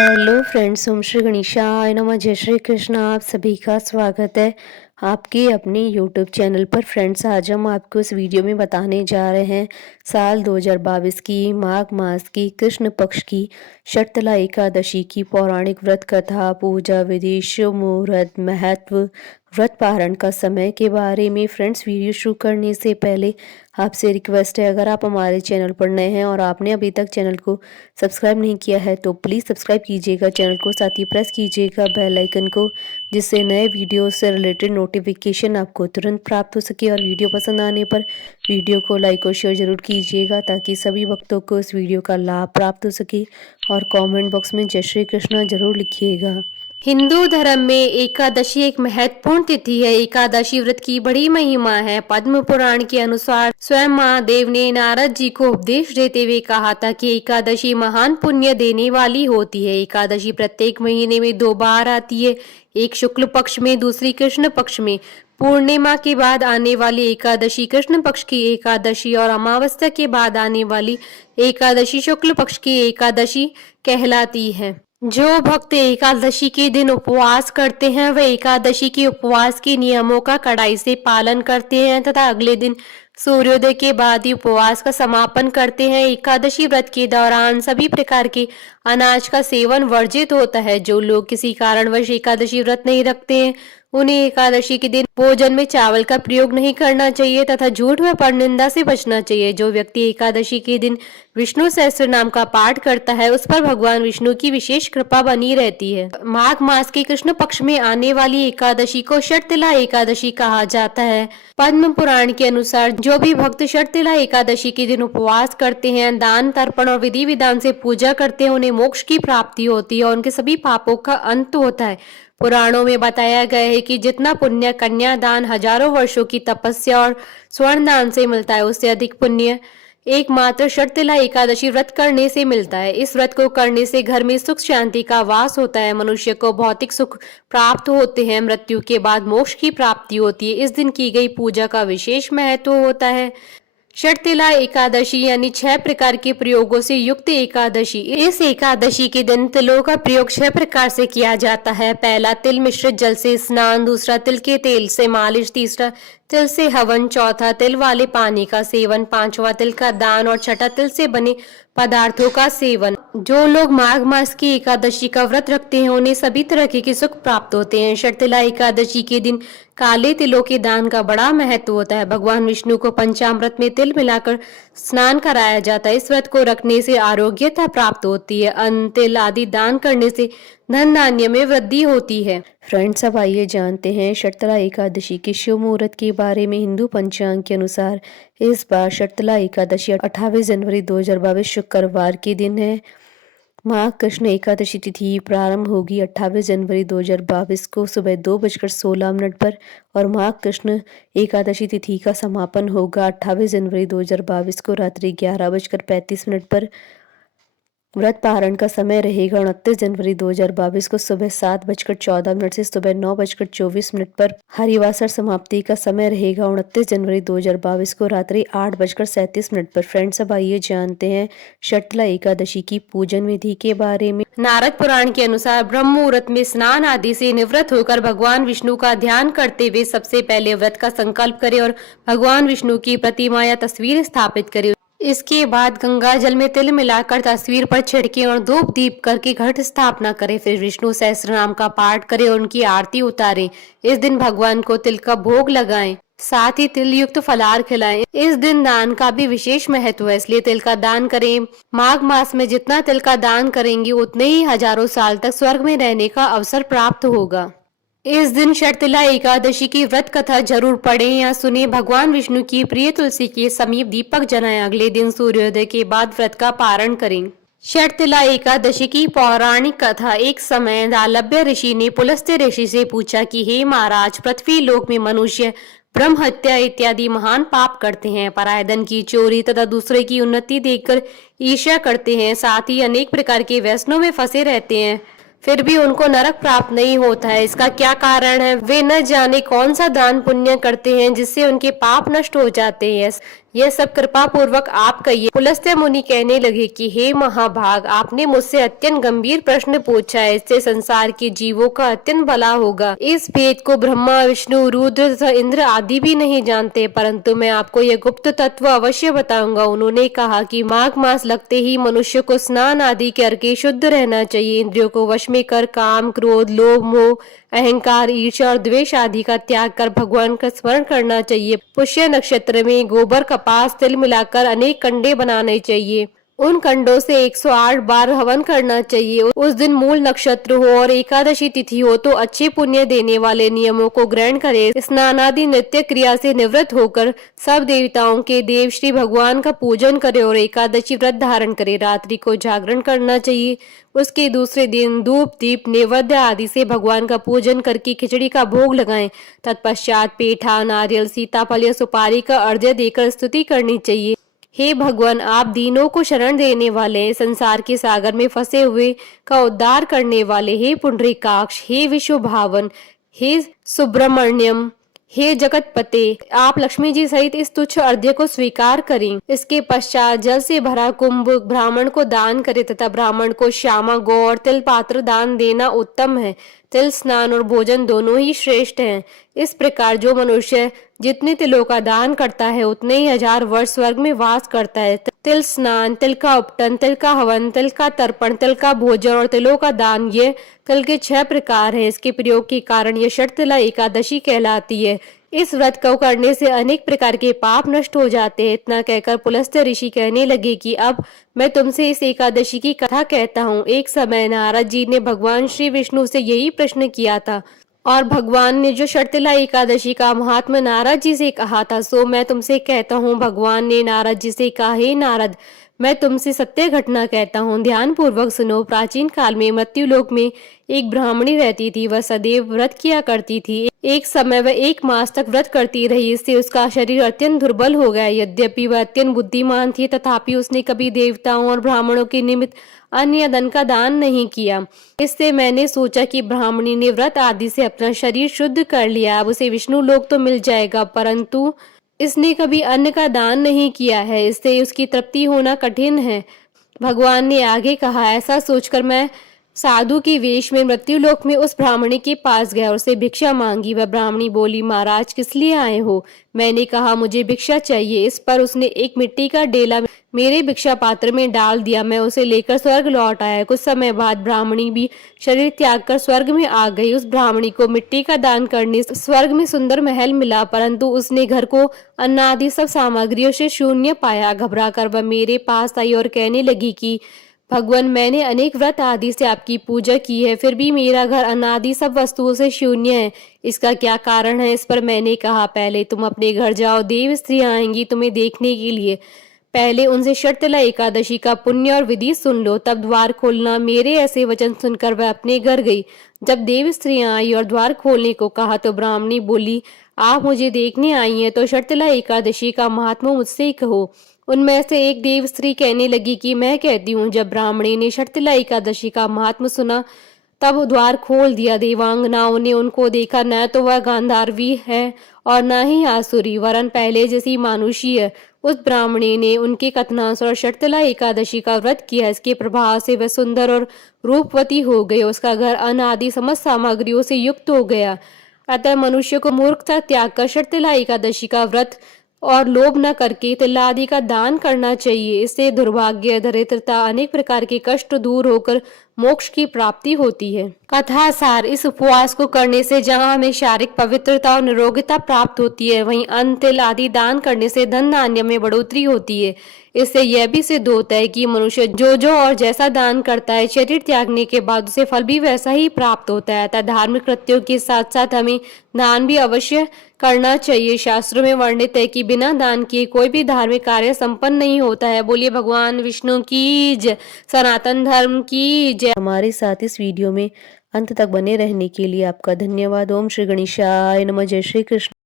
Hello friends, ओम श्री गणेशाय नमः। जय श्री कृष्ण। आप सभी का स्वागत है आपके अपने यूट्यूब चैनल पर। फ्रेंड्स, आज हम आपको इस वीडियो में बताने जा रहे हैं साल 2022 की माघ मास की कृष्ण पक्ष की शर्तला एकादशी की पौराणिक व्रत कथा, पूजा विधि, शुभ मुहूर्त, महत्व, व्रत पारण का समय के बारे में। फ्रेंड्स, वीडियो शुरू करने से पहले आपसे रिक्वेस्ट है, अगर आप हमारे चैनल पर नए हैं और आपने अभी तक चैनल को सब्सक्राइब नहीं किया है तो प्लीज़ सब्सक्राइब कीजिएगा चैनल को, साथ ही प्रेस कीजिएगा बेल आइकन को, जिससे नए वीडियो से रिलेटेड नोटिफिकेशन आपको तुरंत प्राप्त हो सके। और वीडियो पसंद आने पर वीडियो को लाइक और शेयर ज़रूर कीजिएगा ताकि सभी भक्तों को इस वीडियो का लाभ प्राप्त हो सके। और कमेंट बॉक्स में जय श्री कृष्णा जरूर लिखिएगा। हिंदू धर्म में एकादशी एक महत्वपूर्ण तिथि है। एकादशी व्रत की बड़ी महिमा है। पद्म पुराण के अनुसार स्वयं महादेव ने नारद जी को उपदेश देते हुए कहा था कि एकादशी महान पुण्य देने वाली होती है। एकादशी प्रत्येक महीने में 2 बार आती है, एक शुक्ल पक्ष में, दूसरी कृष्ण पक्ष में। पूर्णिमा के बाद आने वाली एकादशी कृष्ण पक्ष की एकादशी और अमावस्या के बाद आने वाली एकादशी शुक्ल पक्ष की एकादशी कहलाती है। जो भक्त एकादशी के दिन उपवास करते हैं वे एकादशी के उपवास के नियमों का कड़ाई से पालन करते हैं तथा अगले दिन सूर्योदय के बाद ही उपवास का समापन करते हैं। एकादशी व्रत के दौरान सभी प्रकार के अनाज का सेवन वर्जित होता है। जो लोग किसी कारणवश एकादशी व्रत नहीं रखते हैं उन्हें एकादशी के दिन भोजन में चावल का प्रयोग नहीं करना चाहिए तथा झूठ व परनिंदा से बचना चाहिए। जो व्यक्ति एकादशी के दिन विष्णु सहस्त्र नाम का पाठ करता है उस पर भगवान विष्णु की विशेष कृपा बनी रहती है। माघ मास के कृष्ण पक्ष में आने वाली एकादशी को शर्तिला एकादशी कहा जाता है। पद्म पुराण के अनुसार जो भी भक्त शर्तिला एकादशी के दिन उपवास करते हैं, दान तर्पण और विधि विधान से पूजा करते हैं, उन्हें मोक्ष की प्राप्ति होती है और उनके सभी पापों का अंत होता है। पुराणों में बताया गया है कि जितना पुण्य कन्यादान, हजारों वर्षों की तपस्या और स्वर्ण दान से मिलता है, उससे अधिक पुण्य एकमात्र शर्तिला एकादशी व्रत करने से मिलता है। इस व्रत को करने से घर में सुख शांति का वास होता है, मनुष्य को भौतिक सुख प्राप्त होते हैं, मृत्यु के बाद मोक्ष की प्राप्ति होती है। इस दिन की गई पूजा का विशेष महत्व होता है। शर्तिला एकादशी यानी 6 प्रकार के प्रयोगों से युक्त एकादशी। इस एकादशी के दिन तिलों का प्रयोग 6 प्रकार से किया जाता है। पहला, तिल मिश्रित जल से स्नान। दूसरा, तिल के तेल से मालिश। तीसरा, तिल से हवन। चौथा, तिल वाले पानी का सेवन। पांचवा, तिल का दान। और छठा, तिल से बने पदार्थों का सेवन। जो लोग माघ मास की एकादशी का व्रत रखते हैं उन्हें सभी तरह के सुख प्राप्त होते हैं। शर्तिला एकादशी के दिन काले तिलों के दान का बड़ा महत्व होता है। भगवान विष्णु को पंचामृत में तिल मिलाकर स्नान कराया जाता है। इस व्रत को रखने से आरोग्यता प्राप्त होती है। अन्न, तिल आदि दान करने से धन धान्य में वृद्धि होती है। फ्रेंड्स, अब आइए जानते हैं शर्तिला एकादशी के शुभ मुहूर्त के बारे में। हिंदू पंचांग के अनुसार इस बार शर्तिला एकादशी 28 जनवरी 2022 शुक्रवार के दिन है। माघ कृष्ण एकादशी तिथि प्रारंभ होगी 28 जनवरी 2022 को सुबह 2:16 पर और माघ कृष्ण एकादशी तिथि का समापन होगा 28 जनवरी 2022 को रात्रि 11:35 पर। व्रत पारण का समय रहेगा 29 जनवरी 2022 को सुबह 7:14 से सुबह 9:24 पर। हरिवासर समाप्ति का समय रहेगा 29 जनवरी 2022 को रात्रि 8:37 पर। फ्रेंड्स, अब आइए जानते हैं शर्तिला एकादशी की पूजन विधि के बारे में। नारद पुराण के अनुसार ब्रह्म मुहूर्त में स्नान आदि से निवृत्त होकर भगवान विष्णु का ध्यान करते हुए सबसे पहले व्रत का संकल्प करें और भगवान विष्णु की प्रतिमा या तस्वीर स्थापित करें। इसके बाद गंगा जल में तिल मिलाकर तस्वीर पर छिड़के और धूप दीप करके घट स्थापना करें। फिर विष्णु सहस्त्र नाम का पाठ करें और उनकी आरती उतारें। इस दिन भगवान को तिल का भोग लगाएं, साथ ही तिल युक्त फलाहार खिलाएं। इस दिन दान का भी विशेष महत्व है, इसलिए तिल का दान करें। माघ मास में जितना तिल का दान करेंगे उतने ही हजारों साल तक स्वर्ग में रहने का अवसर प्राप्त होगा। इस दिन शर्तिला एकादशी की व्रत कथा जरूर पढ़ें या सुने। भगवान विष्णु की प्रिय तुलसी के समीप दीपक जलाएं। अगले दिन सूर्योदय के बाद व्रत का पारण करें। शर्तिला एकादशी की पौराणिक कथा। एक समय दालभ्य ऋषि ने पुलस्त्य ऋषि से पूछा कि हे महाराज, पृथ्वी लोक में मनुष्य ब्रह्म हत्या इत्यादि महान पाप करते हैं, पराय धन की चोरी तथा दूसरे की उन्नति देखकर ईर्ष्या करते हैं, साथ ही अनेक प्रकार के व्यसनों में फंसे रहते हैं, फिर भी उनको नरक प्राप्त नहीं होता है। इसका क्या कारण है? वे न जाने कौन सा दान पुण्य करते हैं जिससे उनके पाप नष्ट हो जाते हैं। यह सब कृपा पूर्वक आप कहिए। पुलस्त्य मुनि कहने लगे कि हे महाभाग, आपने मुझसे अत्यंत गंभीर प्रश्न पूछा है, इससे संसार के जीवों का अत्यंत भला होगा। इस भेद को ब्रह्मा, विष्णु, रुद्र तथा इंद्र आदि भी नहीं जानते, परंतु मैं आपको यह गुप्त तत्व अवश्य बताऊंगा। उन्होंने कहा कि माघ मास लगते ही मनुष्य को स्नान आदि करके शुद्ध रहना चाहिए। इंद्रियों को वश में कर काम, क्रोध, लोभ, मोह, अहंकार, ईर्ष्या और द्वेष आदि का त्याग कर भगवान का स्मरण करना चाहिए। पुष्य नक्षत्र में गोबर, कपास, तिल मिलाकर अनेक कंडे बनाने चाहिए। उन कंडों से 108 बार हवन करना चाहिए। उस दिन मूल नक्षत्र हो और एकादशी तिथि हो तो अच्छे पुण्य देने वाले नियमों को ग्रहण करे। स्नान आदि नित्य क्रिया से निवृत्त होकर सब देवताओं के देव श्री भगवान का पूजन करे और एकादशी व्रत धारण करे। रात्रि को जागरण करना चाहिए। उसके दूसरे दिन धूप, दीप, नैवेद्य आदि से भगवान का पूजन करके खिचड़ी का भोग लगाएं। तत्पश्चात पेठा, नारियल, सीताफल या सुपारी का अर्घ्य देकर स्तुति करनी चाहिए। हे भगवान, आप दीनों को शरण देने वाले हैं, संसार के सागर में फंसे हुए का उद्धार करने वाले। हे पुंडरीकाक्ष, हे विश्व भावन, हे सुब्रमण्यम, हे जगतपते, आप लक्ष्मी जी सहित इस तुच्छ अर्घ्य को स्वीकार करें। इसके पश्चात जल से भरा कुंभ ब्राह्मण को दान करे तथा ब्राह्मण को श्यामा गौ और तिल पात्र दान देना उत्तम है। तिल स्नान और भोजन दोनों ही श्रेष्ठ हैं। इस प्रकार जो मनुष्य जितने तिलों का दान करता है उतने ही 1000 वर्ष स्वर्ग में वास करता है। तिल स्नान, तिल का उपटन, तिल का हवन, तिल का तर्पण, तिल का भोजन और तिलों का दान, ये तिल के 6 प्रकार हैं। इसके प्रयोग के कारण यह षटतिला एकादशी कहलाती है। इस व्रत को करने से अनेक प्रकार के पाप नष्ट हो जाते हैं। इतना कहकर पुलस्त्य ऋषि कहने लगे कि अब मैं तुमसे इस एकादशी की कथा कहता हूँ। एक समय नारद जी ने भगवान श्री विष्णु से यही प्रश्न किया था और भगवान ने जो षटतिला एकादशी का महात्म्य नारद जी से कहा था सो मैं तुमसे कहता हूँ। भगवान ने नारद जी से कहा, हे नारद, मैं तुमसे सत्य घटना कहता हूँ, ध्यान पूर्वक सुनो। प्राचीन काल में मृत्युलोक में एक ब्राह्मणी रहती थी। वह सदैव व्रत किया करती थी। एक समय वह 1 मास तक व्रत करती रही। इससे उसका शरीर अत्यंत दुर्बल हो गया। यद्यपि वह अत्यंत बुद्धिमान थी तथापि उसने कभी देवताओं और ब्राह्मणों के निमित्त अन्य धन का दान नहीं किया। इससे मैंने सोचा कि ब्राह्मणी ने व्रत आदि से अपना शरीर शुद्ध कर लिया, अब उसे विष्णु लोक तो मिल जाएगा, परंतु इसने कभी अन्न का दान नहीं किया है, इससे उसकी तृप्ति होना कठिन है। भगवान ने आगे कहा, ऐसा सोचकर मैं साधु की वेश में मृत्युलोक में उस ब्राह्मणी के पास गया और उससे भिक्षा मांगी। वह ब्राह्मणी बोली, महाराज किस लिए आए हो? मैंने कहा, मुझे भिक्षा चाहिए। इस पर उसने एक मिट्टी का डेला मेरे भिक्षा पात्र में डाल दिया। मैं उसे लेकर स्वर्ग लौट आया। कुछ समय बाद ब्राह्मणी भी शरीर त्याग कर स्वर्ग में आ गई। उस ब्राह्मणी को मिट्टी का दान करने से स्वर्ग में सुंदर महल मिला, परंतु उसने घर को अन्न आदि सब सामग्रियों से शून्य पाया। घबरा कर वह मेरे पास आई और कहने लगी कि भगवान, मैंने अनेक व्रत आदि से आपकी पूजा की है, फिर भी मेरा घर अनादि सब वस्तुओं से शून्य है। इसका क्या कारण है? इस पर मैंने कहा, पहले तुम अपने घर जाओ, देव स्त्रियां आएंगी तुम्हें देखने के लिए। पहले उनसे षटतिला एकादशी का पुण्य और विधि सुन लो, तब द्वार खोलना। मेरे ऐसे वचन सुनकर वह अपने घर गई। जब देव स्त्रियां आई और द्वार खोलने को कहा तो ब्राह्मणी बोली, आप मुझे देखने आई हैं तो षटतिला एकादशी का महात्मा मुझसे ही कहो। उनमें से एक देव स्त्री कहने लगी कि मैं कहती हूँ। जब ब्राह्मणी ने षटतिला एकादशी का महात्मा सुना तब द्वार खोल दिया। देवांगनाओं ने उनको देखा, न तो वह गांधारवी है और न ही आसुरी, वरन पहले जैसी मानुषी है। उस ब्राह्मणी ने उनके कथनानुसार षटतिला एकादशी का व्रत किया। इसके प्रभाव से वह सुंदर और रूपवती हो गई। उसका घर अन्न आदि समस्त सामग्रियों से युक्त हो गया। अतः मनुष्य को मूर्खता त्याग कर षटतिला एकादशी का व्रत और लोभ न करके तिल आदि का दान करना चाहिए। इससे दुर्भाग्य, दरिद्रता, अनेक प्रकार के कष्ट दूर होकर मोक्ष की प्राप्ति होती है। कथा सार, इस उपवास को करने से जहाँ हमें शारीरिक पवित्रता और निरोगिता प्राप्त होती है, वहीं अन्न, तिल आदि दान करने से धन धान्य में बढ़ोतरी होती है। इससे यह भी सिद्ध होता है कि मनुष्य जो और जैसा दान करता है, शरीर त्यागने के बाद उसे फल भी वैसा ही प्राप्त होता है। अतः धार्मिक कृत्यों के साथ साथ हमें दान भी अवश्य करना चाहिए। शास्त्रों में वर्णित है कि बिना दान किए कोई भी धार्मिक कार्य संपन्न नहीं होता है। बोलिए भगवान विष्णु की जय, सनातन धर्म की जय। हमारे साथ इस वीडियो में अंत तक बने रहने के लिए आपका धन्यवाद। ओम श्री गणेशाय नमः। जय श्री कृष्ण।